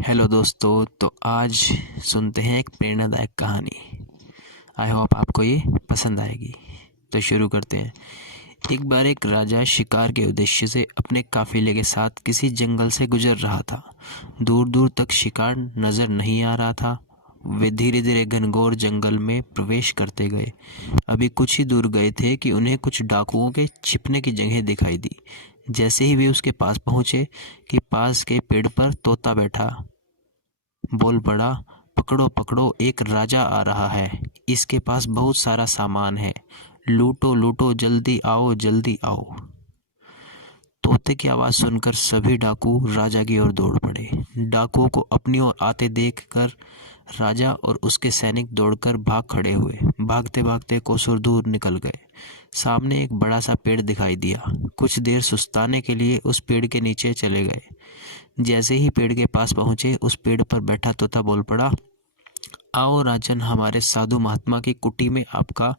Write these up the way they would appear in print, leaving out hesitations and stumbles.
Hello दोस्तों। तो आज सुनते हैं एक प्रेरणादायक कहानी। आई होप आपको ये पसंद आएगी। तो शुरू करते हैं। एक बार एक राजा शिकार के उद्देश्य से अपने काफिले के साथ किसी जंगल से गुजर रहा था। दूर दूर तक शिकार नजर नहीं आ रहा था। वे धीरे धीरे घनघोर जंगल में प्रवेश करते गए। अभी कुछ ही दूर गए थे कि उन्हें कुछ डाकुओं के छिपने की जगह दिखाई दी। जैसे ही वे उसके पास पहुंचे कि पास के पेड़ पर तोता बैठा बोल पड़ा, पकड़ो पकड़ो, एक राजा आ रहा है। इसके पास बहुत सारा सामान है। लूटो लूटो, जल्दी आओ जल्दी आओ। तोते की आवाज सुनकर सभी डाकू राजा की ओर दौड़ पड़े। डाकुओं को अपनी ओर आते देखकर राजा और उसके सैनिक दौड़कर भाग खड़े हुए। भागते भागते कोसों दूर निकल गए। सामने एक बड़ा सा पेड़ दिखाई दिया। कुछ देर सुस्ताने के लिए उस पेड़ के नीचे चले गए। जैसे ही पेड़ के पास पहुंचे, उस पेड़ पर बैठा तोता बोल पड़ा, आओ राजन, हमारे साधु महात्मा की कुटी में आपका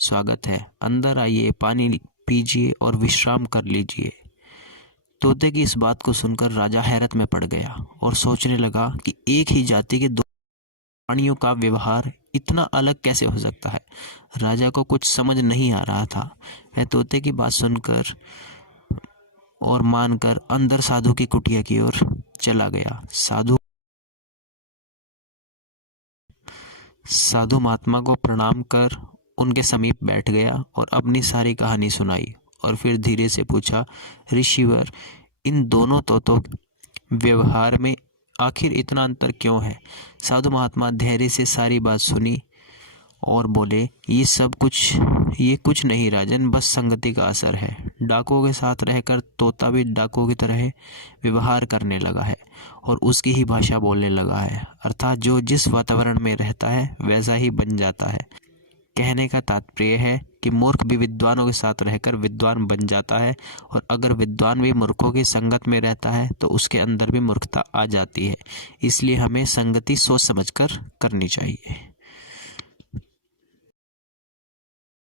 स्वागत है। अंदर आइए, पानी पीजिए और विश्राम कर लीजिए। तोते की इस बात को सुनकर राजा हैरत में पड़ गया और सोचने लगा कि एक ही जाति के दो प्राणियों का व्यवहार इतना अलग कैसे हो सकता है। राजा को कुछ समझ नहीं आ रहा था। वह तोते की बात सुनकर और मानकर अंदर साधु की कुटिया की ओर चला गया। साधु महात्मा को प्रणाम कर उनके समीप बैठ गया और अपनी सारी कहानी सुनाई। और फिर धीरे से पूछा, ऋषिवर, इन दोनों तोतों व्यवहार में आखिर इतना अंतर क्यों है? साधु महात्मा धैर्य से सारी बात सुनी और बोले, ये कुछ नहीं राजन, बस संगति का असर है। डाकुओं के साथ रहकर तोता भी डाकुओं की तरह व्यवहार करने लगा है और उसकी ही भाषा बोलने लगा है। अर्थात जो जिस वातावरण में रहता है वैसा ही बन जाता है। कहने का तात्पर्य है कि मूर्ख भी विद्वानों के साथ रहकर विद्वान बन जाता है, और अगर विद्वान भी मूर्खों की संगत में रहता है तो उसके अंदर भी मूर्खता आ जाती है। इसलिए हमें संगति सोच समझकर करनी चाहिए।